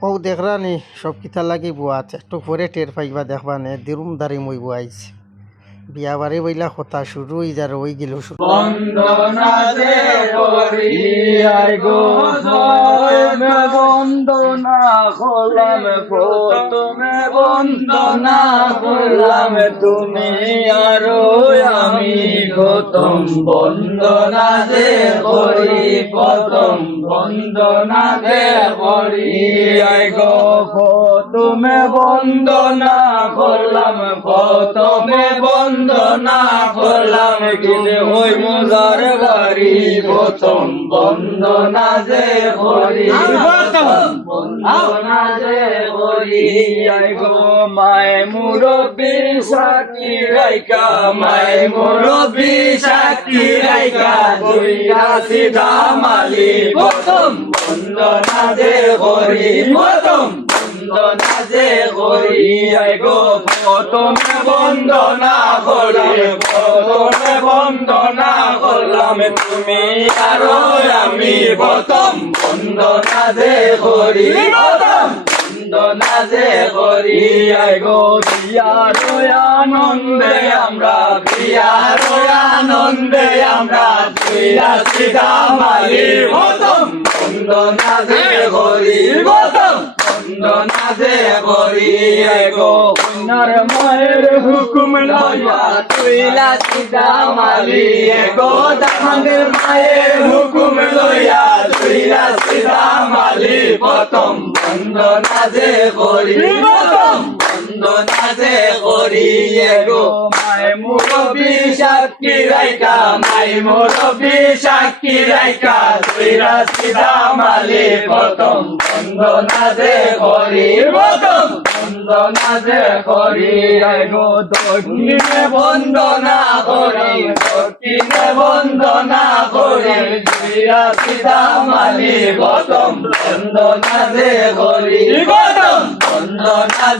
ও দেখরানি সব কিতা লাগি বুয়াত একটু পরে টের পাইবা দেখবা নে দিরুম দারি মই বুয়াইছে বিয়া বাড়ি বইলা কথা শুরু হয়ে যার ওই গেল শুরু বন্দনা যে করি আই গো বন্দনা করলাম প্রথমে বন্দনা করলাম তুমি আরো আমি প্রথম বন্দনা যে করি প্রথম বন্দনা যে করি আই গো প্রথমে বন্দনা করলাম প্রথমে বন্দনা করলাম কিন্তু ওই মুজার বাড়ি প্রথম বন্দনা যে করি বন্দনা যে করি আই গো মায় মুরব্বী সাক্ষী রাইকা মায় মুরব্বী সাক্ষী রাইকা দুই রাশি দামালি প্রথম বন্দনা যে করি প্রথম বন্দনা যে করি আই গো প্রথমে বন্দনা করি প্রথমে বন্দনা করলাম তুমি আরো আমি প্রথম বন্দনা যে করি প্রথম বন্দনা যে করি আই গো বিয়ার আনন্দে আমরা বিয়ার আনন্দে আমরা দুই রাশি দামালি প্রথম বন্দনা যে করি প্রথম বন্দনা যে করি আই গো কন্যার মায়ের হুকুম লইয়া তুই লাঠি দামালি গো দামানের মায়ের হুকুম লইয়া তুই লাঠি দামালি প্রথম বন্দনা যে করি প্রথম বন্দনা যে করি গো মায় মুরব্বী সাক্ষী রাইকা মায় মুরব্বী সাক্ষী রাইকা তুই লাঠি দামালি প্রথম বন্দনা যে করি প্রথম বন্দনা যে করি গো দক্ষিণে বন্দনা করি দক্ষিণে বন্দনা করি জুইয়া সীতামালি প্রথম বন্দনা যে করি প্রথম বন্দনা